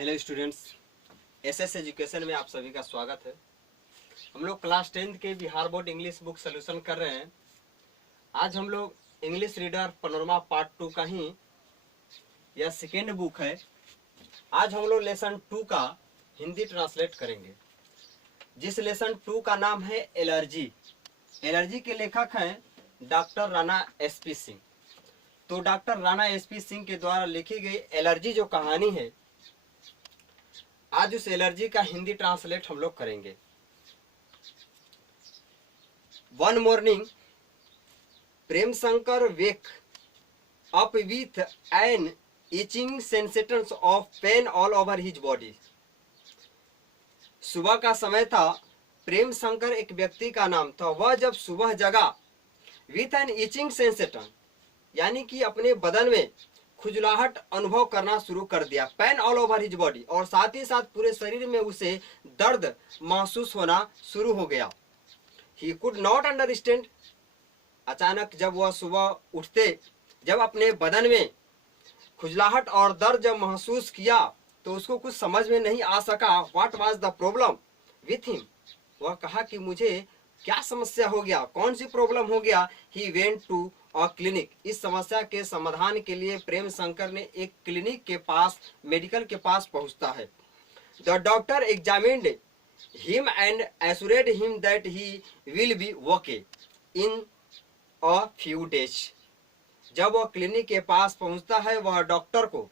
Hello students, SS education में आप सभी का स्वागत है। हम लोग क्लास 10th के Bihar board English book solution कर रहे हैं। आज हम लोग इंग्लिश रीडर पनोरमा पार्ट 2 का ही यह सेकेंड बुक है। आज हम लोग लेसन 2 का हिंदी ट्रांसलेट करेंगे, जिस लेसन 2 का नाम है एलर्जी। एलर्जी के लेखक हैं डॉक्टर राणा एसपी सिंह। तो डॉक्टर राणा एसपी सिंह के द्वारा लिखी गई एलर्जी जो कहानी है, आज उस एलर्जी का हिंदी ट्रांसलेट हम लोग करेंगे। One morning Prem Shankar wake up with an itching sensation of pain all over his body. सुबह का समय था। प्रेम शंकर एक व्यक्ति का नाम था। वह जब सुबह जगा विथ एन इचिंग सेंसेशन, यानी कि अपने बदन में खुजलाहट अनुभव करना शुरू कर दिया। Pen all over his body, और साथ ही साथ पूरे शरीर में उसे दर्द महसूस होना शुरू हो गया। He could not understand. अचानक जब वह सुबह उठते, जब अपने बदन में खुजलाहट और दर्द जब महसूस किया, तो उसको कुछ समझ में नहीं आ सका। What was the problem with him. वह कहा कि मुझे क्या समस्या हो गया, कौन सी प्रॉब्लम हो गया। He went to a clinic. इस समस्या के समाधान के लिए प्रेम शंकर ने एक क्लिनिक के पास, मेडिकल के पास पहुंचता है। The doctor examined him and assured him that he will be okay in a few days. जब वह क्लिनिक के पास पहुंचता है, वह डॉक्टर को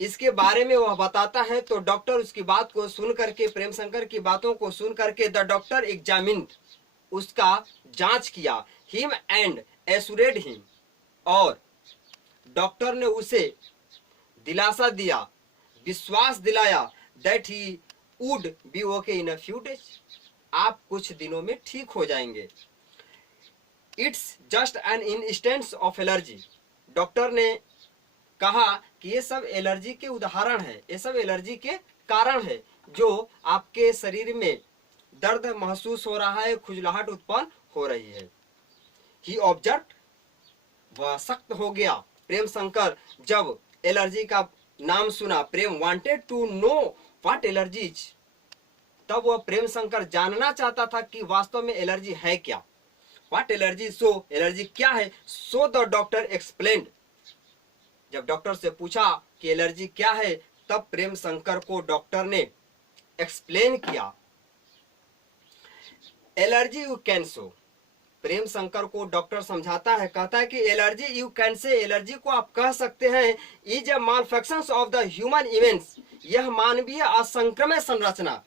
इसके बारे में वह बताता है, तो डॉक्टर उसकी बात को सुन करके, प्रेम शंकर की बातों को सुन करके, द डॉक्टर एग्जामिन्ड, उसका जांच किया, हिम एंड एश्योर्ड हिम, और डॉक्टर ने उसे दिलासा दिया, विश्वास दिलाया, that he would be okay in a few days. आप कुछ दिनों में ठीक हो जाएंगे। It's just an instance of allergy. Doctor ने कहा कि ये सब एलर्जी के उदाहरण है, ये सब एलर्जी के कारण है जो आपके शरीर में दर्द महसूस हो रहा है, खुजलाहट उत्पन्न हो रही है। ही ऑब्जर्व, वह सख्त हो गया। प्रेम शंकर जब एलर्जी का नाम सुना, Prem wanted to know what allergy is, तब वह प्रेम शंकर जानना चाहता था कि वास्तव में एलर्जी है क्या। व्हाट एलर्जी, सो एलर्जी क्या है। So the doctor explained. जब डॉक्टर से पूछा कि एलर्जी क्या है, तब प्रेम शंकर को डॉक्टर ने एक्सप्लेन किया। Allergy you can show. Prem Shankar को डॉक्टर समझाता है, कहता है कि allergy you can say, allergy को आप कह सकते हैं, is a malfunctions of the human events. यह मानवीय असंक्रमण संरचना,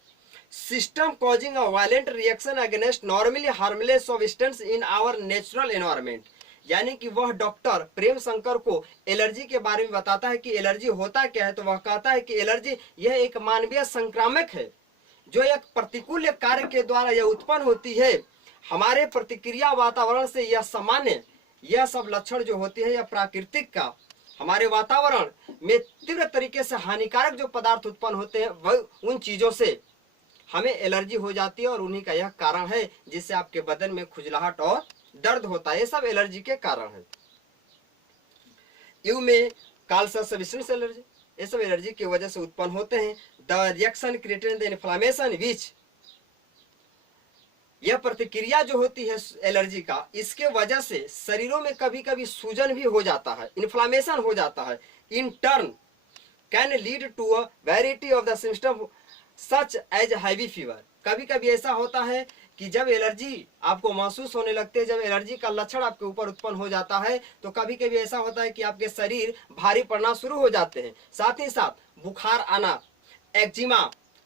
system causing a violent reaction against normally harmless substance in our natural environment. यानी कि वह डॉक्टर प्रेम शंकर को एलर्जी के बारे में बताता है कि एलर्जी होता क्या है। तो वह कहता है कि एलर्जी यह एक मानवीय संक्रामक है, जो एक प्रतिकूल कार्य के द्वारा यह उत्पन्न होती है। हमारे प्रतिक्रिया वातावरण से यह सामान्य, यह सब लक्षण जो होती है, यह प्राकृतिक का, हमारे वातावरण में तीव्र तरीके से हानिकारक जो पदार्थ उत्पन्न होते हैं, वह उन चीजों से हमें एलर्जी हो जाती है, और उन्हीं का यह कारण है जिससे आपके बदन में खुजलाहट और दर्द होता है। ये सब एलर्जी के कारण है। यू में कॉल सब्सटेंस एलर्जी, ये सब एलर्जी की वजह से उत्पन्न होते हैं। The reaction created the inflammation which, यह प्रतिक्रिया जो होती है एलर्जी का, इसके वजह से शरीरों में कभी कभी सूजन भी हो जाता है, इन्फ्लामेशन हो जाता है। In turn can lead to a variety of the symptom such as heavy fever. कभी कभी ऐसा होता है कि जब एलर्जी आपको महसूस होने लगती है, जब एलर्जी का लक्षण आपके ऊपर उत्पन्न हो जाता है, तो कभी कभी ऐसा होता है कि आपके शरीर भारी पड़ना शुरू हो जाते हैं। साथ ही साथ बुखार आना, एक्जिमा,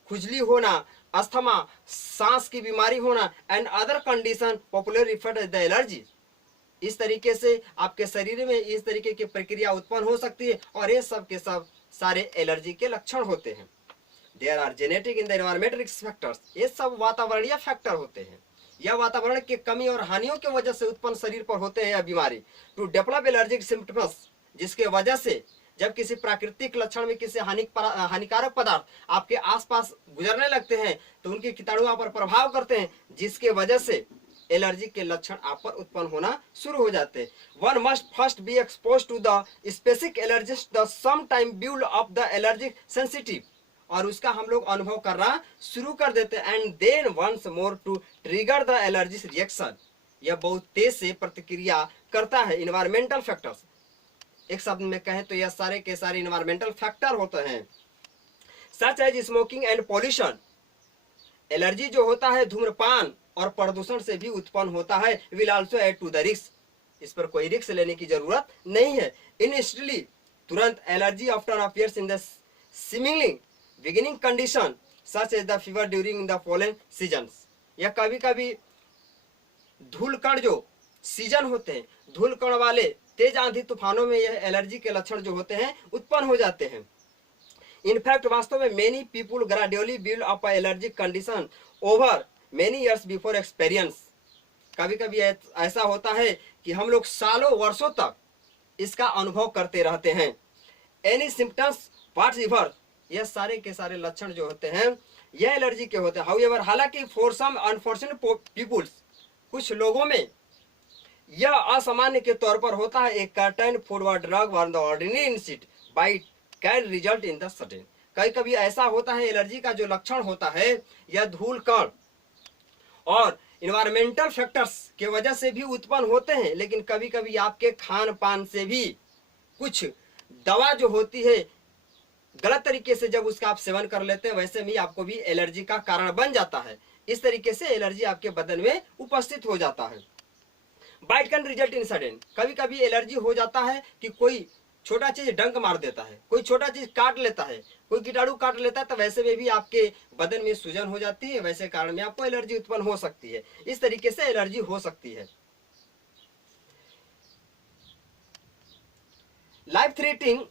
खुजली होना, अस्थमा, सांस की बीमारी होना, and other condition popular referred as the allergy. इस तरीके से आपके शरीर में इस तरीके की प्रक्रिया उत्पन्न हो सकती है, और ये सब के सब सारे एलर्जी के लक्षण होते हैं। There are genetic in the environmental risk factors, ये सब वातावरणीय फैक्टर होते हैं। यह वातावरण की कमी और हानियों की वजह से उत्पन्न शरीर पर होते हैं यह बीमारी। टू डेवलप एलर्जिक सिम्टम्स, जिसके वजह से जब किसी प्राकृतिक लक्षण में किसी हानिकारक पदार्थ आपके आसपास गुजरने लगते हैं, तो उनके कीटाणु पर प्रभाव करते हैं, जिसके वजह से एलर्जी के लक्षण आप पर उत्पन्न होना शुरू हो जाते हैं। One must first be expose to the specific allergist the some time build up the allergic sensitive, और उसका हम लोग अनुभव करना शुरू कर देते हैं। And then once more to trigger the allergic reaction, यह बहुत तेज से प्रतिक्रिया करता है। इन्वायरमेंटल फैक्टर्स, एक शब्द में कहें तो यह सारे के सारे इन्वायरमेंटल फैक्टर होते हैं, such as smoking and pollution. Allergy जो होता है धूम्रपान और प्रदूषण से भी उत्पन्न होता है। Will also add to the risk, इस पर कोई रिस्क लेने की जरूरत नहीं है। इंस्टेंटली, तुरंत allergy often appears in the seemingly beginning condition such as the fever during the pollen seasons. यह कभी कभी धूलकण जो सीजन होते हैं, धूलकण वाले तेज आंधी तूफानों में यह एलर्जी के लक्षण जो होते हैं उत्पन्न हो जाते हैं। इनफैक्ट वास्तव में many people gradually build up allergic condition over many years before experience. कभी कभी ऐसा होता है कि हम लोग सालों वर्षों तक इसका अनुभव करते रहते हैं। एनी सिम्टम्स व्हाट एवर, यह सारे के सारे लक्षण जो होते हैं यह एलर्जी के होते हैं। हाउएवर, हालांकि फॉर सम अनफॉर्चुनेट पीपुल्स, कुछ लोगों में यह असामान्य के तौर पर होता है। एक सर्टेन फूड व ड्रग व the ordinary insect bite can result in the sudden. कभी कभी ऐसा होता है, एलर्जी का जो लक्षण होता है यह धूल कण और इन्वायरमेंटल फैक्टर्स के वजह से भी उत्पन्न होते हैं, लेकिन कभी कभी आपके खान पान से भी, कुछ दवा जो होती है गलत तरीके से जब उसका आप सेवन कर लेते हैं, वैसे भी आपको भी एलर्जी का कारण बन जाता है। इस तरीके से एलर्जी आपके बदन में उपस्थित हो जाता है। Bite can result in sudden, कभी कभी एलर्जी हो जाता है कि कोई छोटा चीज डंक मार देता है, कोई छोटा चीज काट लेता है, कोई कीटाणु काट लेता है, तो वैसे में भी आपके बदन में सूजन हो जाती है, वैसे कारण में आपको एलर्जी उत्पन्न हो सकती है। इस तरीके से एलर्जी हो सकती है। Life threatening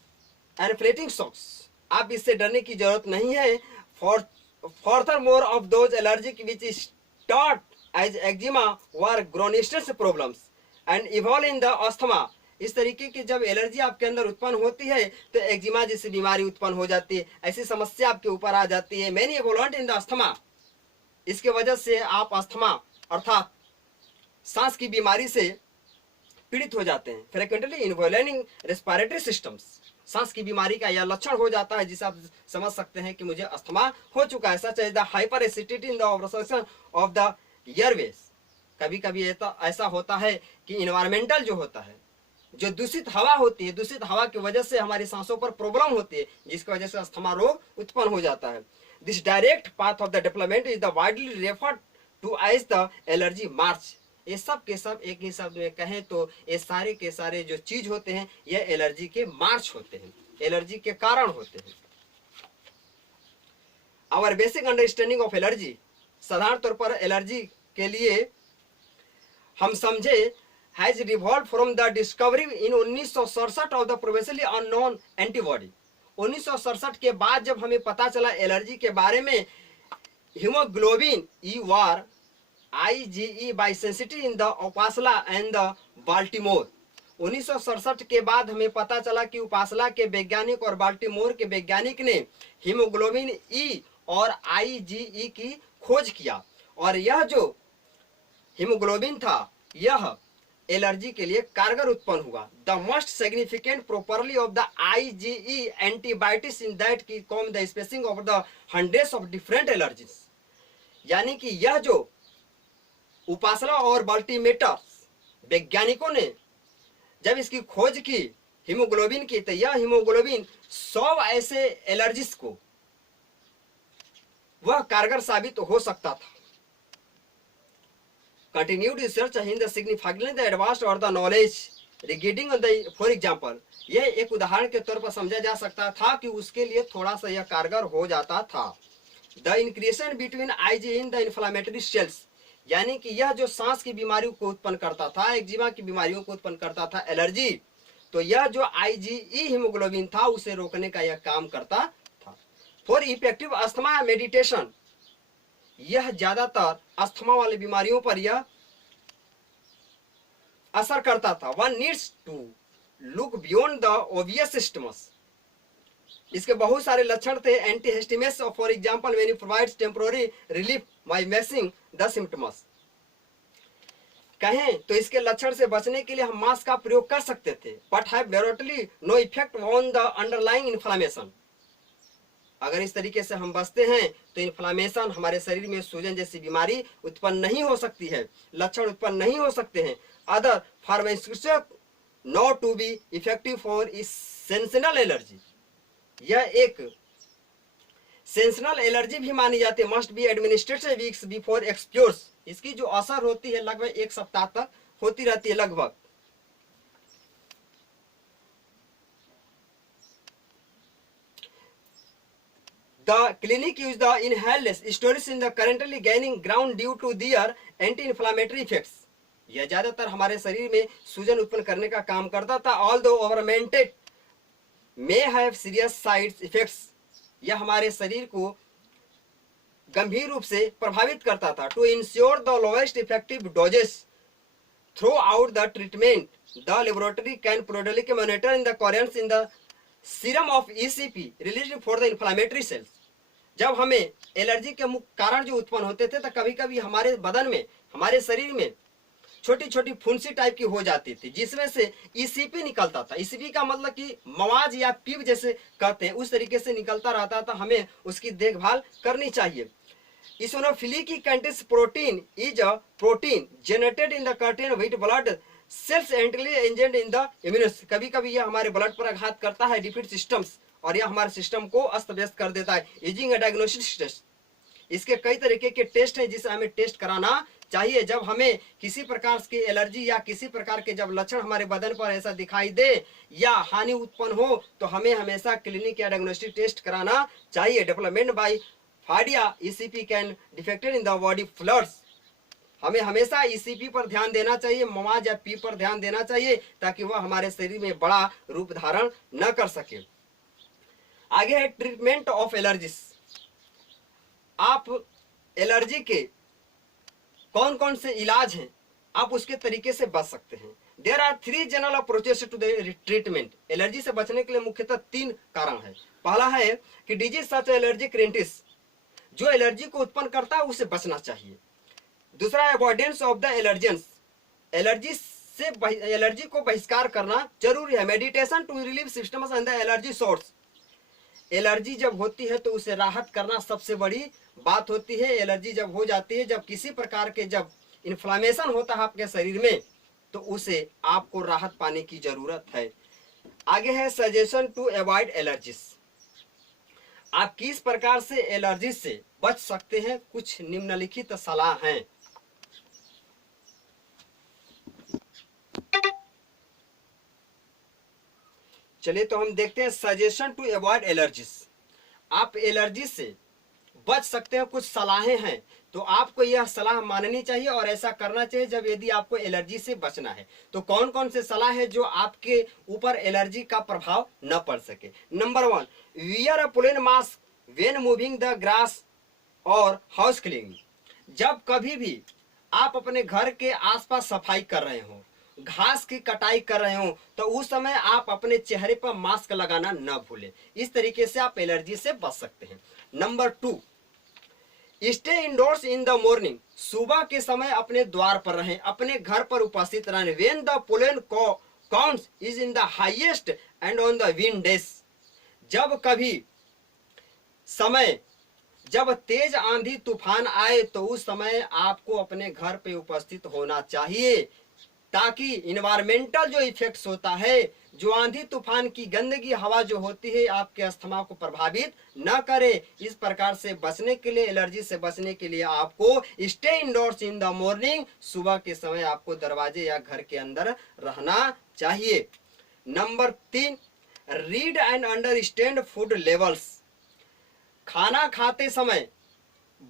and fleeting shocks, आप इससे डरने की जरूरत नहीं है। For more of those allergic which start as eczema वर ग्रोनिस्टस problems and evolve in the asthma. इस तरीके की जब एलर्जी आपके अंदर उत्पन्न होती है तो एक्जिमा जैसी बीमारी उत्पन्न हो जाती है, ऐसी समस्या आपके ऊपर आ जाती है। Many evolve in the asthma, इसके वजह से आप अस्थमा अर्थात सांस की बीमारी से पीड़ित हो जाते हैं। फ्रिक्वेंटली इन्वॉल्विंग रेस्पिरेटरी सिस्टम्स, सांस की बीमारी का यह लक्षण हो जाता है जिसे आप समझ सकते हैं कि मुझे अस्थमा हो चुका है। Such as the hyper acidity in the obstruction of the airways. कभी कभी ऐसा होता है कि इन्वायरमेंटल जो होता है, जो दूषित हवा होती है, दूषित हवा की वजह से हमारी सांसों पर प्रॉब्लम होती है, जिसकी वजह से अस्थमा रोग उत्पन्न हो जाता है। This direct path of the development is the widely referred to as the allergy march. ये सब के सब एक ही शब्द में कहें तो ये सारे के सारे जो चीज होते हैं ये एलर्जी के मार्च होते हैं, एलर्जी के कारण होते हैं। Our basic understanding of allergy, साधारण तौर पर एलर्जी के लिए हम समझे has revolved from the discovery in 1967 of the previously unknown antibody। 1967 के बाद जब हमें पता चला एलर्जी के बारे में, haemoglobin E was IgE by sensitivity in the Uppsala and the Baltimore. 1967 के बाद हमें पता चला कि उपासला के वैज्ञानिक और बाल्टीमोर के वैज्ञानिक ने हीमोग्लोबिन ई और IgE की खोज किया, और यह जो हीमोग्लोबिन था यह एलर्जी के लिए कारगर उत्पन्न हुआ। The most significant property of the IgE antibiotics in that की कॉम the spacing of the hundreds of different allergies. यानी कि यह जो उपासला और बाल्टीमेटर वैज्ञानिकों ने जब इसकी खोज की हीमोग्लोबिन की, तो यह हीमोग्लोबिन 100 ऐसे एलर्जीज को वह कारगर साबित हो सकता था। Continued research in the significantly the advanced or the knowledge regarding the, for example, यह एक उदाहरण के तौर पर समझा जा सकता था कि उसके लिए थोड़ा सा यह कारगर हो जाता था। The increase between IgE in the inflammatory cells, यानी कि यह जो सांस की बीमारियों को उत्पन्न करता था, एक्जिमा की बीमारियों को उत्पन्न करता था एलर्जी, तो यह जो IgE हीमोग्लोबिन था उसे रोकने का यह काम करता था। फॉर इफेक्टिव अस्थमा मेडिटेशन, यह ज्यादातर अस्थमा वाली बीमारियों पर यह असर करता था। One needs to look beyond the obvious symptoms, इसके बहुत सारे लक्षण थे। Antihistamines for example when it provides temporary relief by masking the symptoms. कहें तो इसके लक्षण से बचने के लिए हम मास्क का प्रयोग कर सकते थे, but have directly no effect on the underlying inflammation. अगर इस तरीके से हम बचते हैं तो इन्फ्लामेशन, हमारे शरीर में सूजन जैसी बीमारी उत्पन्न नहीं हो सकती है, लक्षण उत्पन्न नहीं हो सकते हैं। Other pharmaceutics not to be effective for seasonal allergy, यह एक सेंसनल एलर्जी भी मानी जाती है। Must be administered weeks before exposures, इसकी जो असर होती है लगभग 1 सप्ताह तक होती रहती है लगभग। The clinic use the inhaled steroids in the currently gaining ground due to their anti-inflammatory effects. यह ज्यादातर हमारे शरीर में सूजन उत्पन्न करने का काम करता था। Although overmented may have serious side effects, यह हमारे शरीर को गंभीर रूप से प्रभावित करता था। To ensure the lowest effective doses throughout the treatment, the laboratory can periodically monitor in the coherence in the serum of ECP released for the inflammatory cells. जब हमें एलर्जी के मुख्य कारण जो उत्पन्न होते थे तो कभी कभी हमारे बदन में, हमारे शरीर में छोटी छोटी फुंसी टाइप की हो जाती थी, जिसमें से ईसीपी निकलता था। ईसीपी का मतलब कि मवाज या पीप जैसे कहते हैं, उस तरीके से निकलता रहता था। हमें उसकी देखभाल करनी चाहिए। Eosinophilic contents protein is a protein generated in the certain white blood cells एंटली एंजेंट इन द इम्यूनस। कभी कभी यह हमारे ब्लड पर आघात करता है, डिफीट सिस्टम्स, और यह हमारे सिस्टम को अस्त व्यस्त कर देता है। यूजिंग अ डायग्नोस्टिक टेस्ट, इसके कई तरीके के टेस्ट हैं जिसे हमें टेस्ट कराना चाहिए। जब हमें किसी प्रकार की एलर्जी या किसी प्रकार के जब लक्षण हमारे बदन पर ऐसा दिखाई दे या हानि उत्पन्न हो तो हमें हमेशा क्लिनिक या डायग्नोस्टिक टेस्ट कराना चाहिए। Development by Phadia ECP can defected in the body fluids, हमें हमेशा ईसीपी पर ध्यान देना चाहिए, मवाज या पी पर ध्यान देना चाहिए, ताकि वह हमारे शरीर में बड़ा रूप धारण न कर सके। आगे है ट्रीटमेंट ऑफ एलर्जीज। आप एलर्जी के कौन कौन से इलाज हैं, आप उसके तरीके से बच सकते हैं। There are 3 general approaches to the treatment. Allergy से बचने के लिए मुख्यतः 3 कारण है। पहला है कि डिजीज सच एलर्जिक रेंटिस, जो एलर्जी को उत्पन्न करता है उसे बचना चाहिए। दूसरा है avoidance of the allergens, allergy से एलर्जी को बहिष्कार करना जरूरी है। Meditation to relieve systems and the allergy source, allergy जब होती है तो उसे राहत करना सबसे बड़ी बात होती है। एलर्जी जब हो जाती है, जब किसी प्रकार के जब इन्फ्लामेशन होता है आपके शरीर में, तो उसे आपको राहत पाने की जरूरत है। आगे है सजेशन टू अवॉइड एलर्जीज, आप किस प्रकार से एलर्जी से बच सकते हैं, कुछ निम्नलिखित सलाह हैं। चलिए तो हम देखते हैं सजेशन टू अवॉइड एलर्जीज। आप एलर्जी से बच सकते हैं, कुछ सलाहें हैं, तो आपको यह सलाह माननी चाहिए और ऐसा करना चाहिए जब यदि आपको एलर्जी से बचना है। तो कौन कौन से सलाह है जो आपके ऊपर एलर्जी का प्रभाव न पड़ सके। Number 1, wear a pooling mask when moving the grass और हाउस क्लीनिंग। जब कभी भी आप अपने घर के आसपास सफाई कर रहे हो, घास की कटाई कर रहे हो, तो उस समय आप अपने चेहरे पर मास्क लगाना न भूलें। इस तरीके से आप एलर्जी से बच सकते हैं। Number 2, stay endorse in the morning, सुबह के समय अपने द्वार पर रहें, अपने घर पर उपस्थित रहें। When the pollen counts is in the highest and on the wind days, जब कभी समय जब तेज आंधी तूफान आए तो उस समय आपको अपने घर पे उपस्थित होना चाहिए, ताकि इन्वायरमेंटल जो इफेक्ट्स होता है, जो आंधी तूफान की गंदगी हवा जो होती है, आपके अस्थमा को प्रभावित न करे। इस प्रकार से बचने के लिए, एलर्जी से बचने के लिए आपको stay endorse in the morning, सुबह के समय आपको दरवाजे या घर के अंदर रहना चाहिए। Number 3, read and understand food levels. खाना खाते समय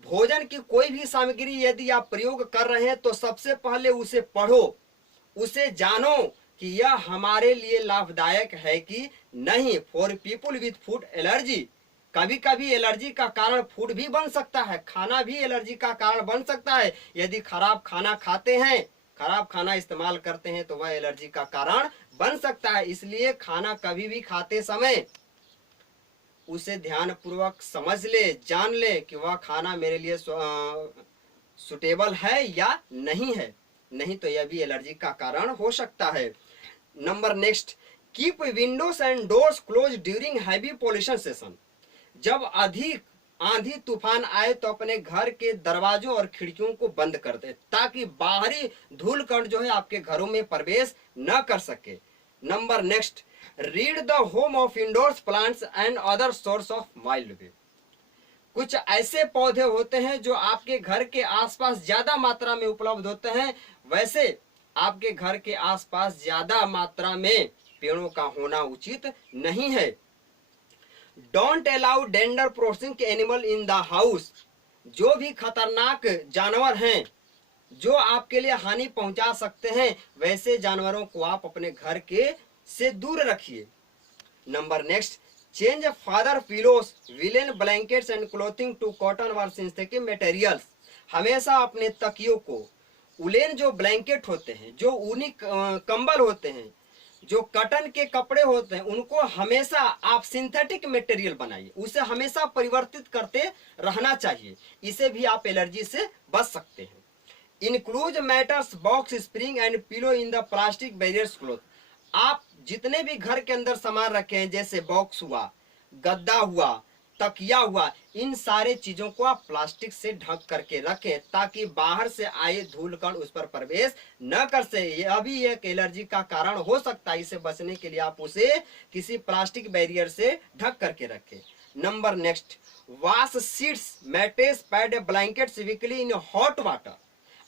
भोजन की कोई भी सामग्री यदि आप प्रयोग कर रहे हैं तो सबसे पहले उसे पढ़ो, उसे जानो कि यह हमारे लिए लाभदायक है कि नहीं। For people with food allergy, कभी कभी एलर्जी का कारण फूड भी बन सकता है, खाना भी एलर्जी का कारण बन सकता है। यदि खराब खाना खाते हैं, खराब खाना इस्तेमाल करते हैं तो वह एलर्जी का कारण बन सकता है। इसलिए खाना कभी भी खाते समय उसे ध्यान पूर्वक समझ ले, जान ले कि वह खाना मेरे लिए सुटेबल है या नहीं है। नहीं तो यह भी एलर्जी का कारण हो सकता है। Number next, keep Windows and doors close during heavy pollution session. जब अधिक आंधी तूफान आए तो अपने घर के दरवाजों और खिड़कियों को बंद कर दे ताकि बाहरी धूल कण जो है आपके घरों में प्रवेश न कर सके। Number next, rid the home of indoors plants and other source of wild way. कुछ ऐसे पौधे होते हैं जो आपके घर के आसपास ज्यादा मात्रा में उपलब्ध होते हैं, वैसे आपके घर के आसपास ज्यादा मात्रा में पेड़ों का होना उचित नहीं है। Don't allow danger crossing animal in the house. जो भी खतरनाक जानवर हैं जो आपके लिए हानि पहुंचा सकते हैं, वैसे जानवरों को आप अपने घर के से दूर रखिए। Number next, change feather pillows, woollen blankets and clothing to cotton व सिंथेटिक मटेरियल्स। हमेशा अपने तकियों को, उलेन जो ब्लैंकेट होते हैं, जो ऊनी कंबल होते हैं, जो कटन के कपड़े होते हैं, उनको हमेशा आप सिंथेटिक मटेरियल बनाइए, उसे हमेशा परिवर्तित करते रहना चाहिए। इसे भी आप एलर्जी से बच सकते हैं। Includes matters box spring and pillow in the plastic barriers cloth. आप जितने भी घर के अंदर सामान रखे हैं, जैसे बॉक्स हुआ, गद्दा हुआ, तकिया हुआ, इन सारे चीजों को आप प्लास्टिक से ढक करके रखें ताकि बाहर से आए धूल कण उस पर प्रवेश न कर सके। यह भी एक एलर्जी का कारण हो सकता है। इसे बचने के लिए आप उसे किसी प्लास्टिक बैरियर से ढक करके रखें। Number next, wash sheets, mattress, pad, blankets weekly in hot water.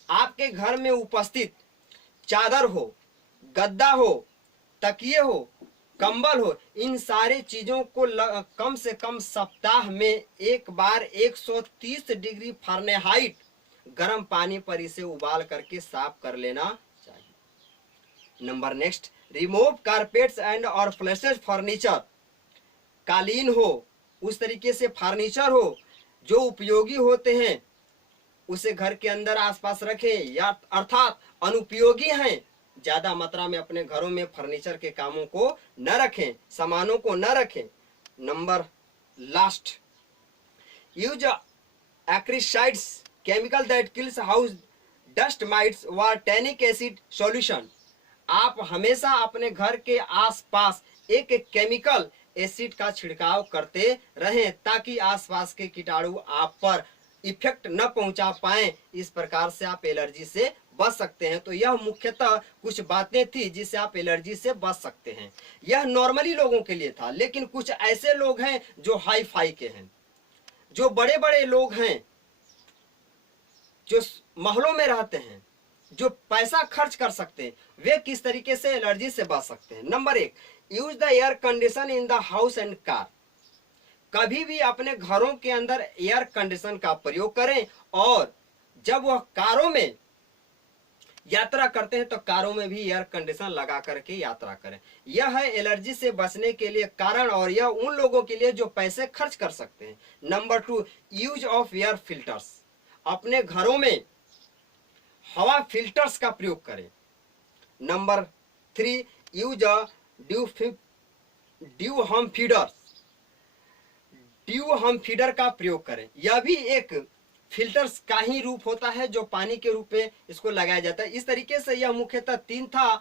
आपके घर में उपस्थित चादर हो, गद्दा हो, तकिए हो, कंबल हो, इन सारे चीजों को कम से कम सप्ताह में एक बार 130 डिग्री फ़ारेनहाइट गर्म पानी पर इसे उबाल करके साफ कर लेना चाहिए। Number next, remove carpets and और फ्लैशेज फर्नीचर। कालीन हो, उस तरीके से फर्नीचर हो जो उपयोगी होते हैं, उसे घर के अंदर आसपास रखें, या अर्थात अनुपयोगी हैं, ज्यादा मात्रा में अपने घरों में फर्नीचर के कामों को न रखें, सामानों को न रखें। Number last, use acaricides, chemical that kills house dust mites व टैनिक एसिड सॉल्यूशन। आप हमेशा अपने घर के आसपास एक केमिकल एसिड का छिड़काव करते रहें ताकि आसपास के कीटाणु आप पर इफेक्ट न पहुंचा पाए। इस प्रकार से आप एलर्जी से बच सकते हैं। तो यह मुख्यतः कुछ बातें थी जिससे आप एलर्जी से बच सकते हैं। यह नॉर्मली लोगों के लिए था, लेकिन कुछ ऐसे लोग हैं जो हाई फाई के हैं, जो बड़े बड़े लोग हैं, जो महलों में रहते हैं, जो पैसा खर्च कर सकते हैं, वे किस तरीके से एलर्जी से बच सकते हैं। Number 1, use the air condition in the house and car. कभी भी अपने घरों के अंदर एयर कंडीशन का प्रयोग करें, और जब वह कारों में यात्रा करते हैं तो कारों में भी एयर कंडीशन लगा करके यात्रा करें। यह है एलर्जी से बचने के लिए कारण, और यह उन लोगों के लिए जो पैसे खर्च कर सकते हैं। Number 2, use of air filters. अपने घरों में हवा फिल्टर्स का प्रयोग करें। नंबर 3, यूज ड्यू हम फीडर्स। ड्यू हम फीडर का प्रयोग करें। यह भी एक फिल्टर्स का ही रूप होता है जो पानी के रूप में इसको लगाया जाता है। इस तरीके से यह मुख्यतः 3 था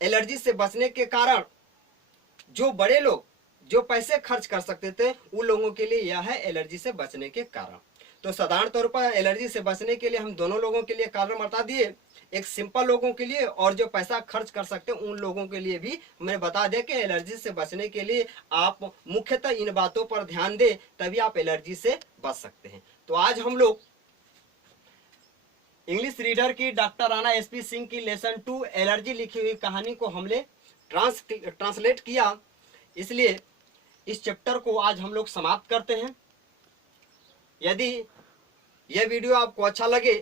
एलर्जी से बचने के कारण। जो बड़े लोग जो पैसे खर्च कर सकते थे, उन लोगों के लिए यह है एलर्जी से बचने के कारण। तो साधारण तौर पर एलर्जी से बचने के लिए हम दोनों लोगों के लिए कारण बता दिए, एक सिंपल लोगों के लिए और जो पैसा खर्च कर सकते हैं उन लोगों के लिए भी मैंने बता दिया कि एलर्जी से बचने के लिए आप मुख्यतः इन बातों पर ध्यान दें, तभी आप एलर्जी से बच सकते हैं। तो आज हम लोग इंग्लिश रीडर की डॉक्टर राणा एसपी सिंह की लेसन 2 एलर्जी लिखी हुई कहानी को हमने ट्रांसलेट किया, इसलिए इस चैप्टर को आज हम लोग समाप्त करते हैं। यदि यह वीडियो आपको अच्छा लगे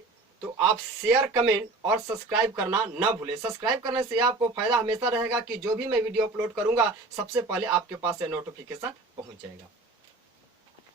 तो आप शेयर, कमेंट और सब्सक्राइब करना न भूलें। सब्सक्राइब करने से आपको फायदा हमेशा रहेगा कि जो भी मैं वीडियो अपलोड करूंगा सबसे पहले आपके पास से नोटिफिकेशन पहुंच जाएगा।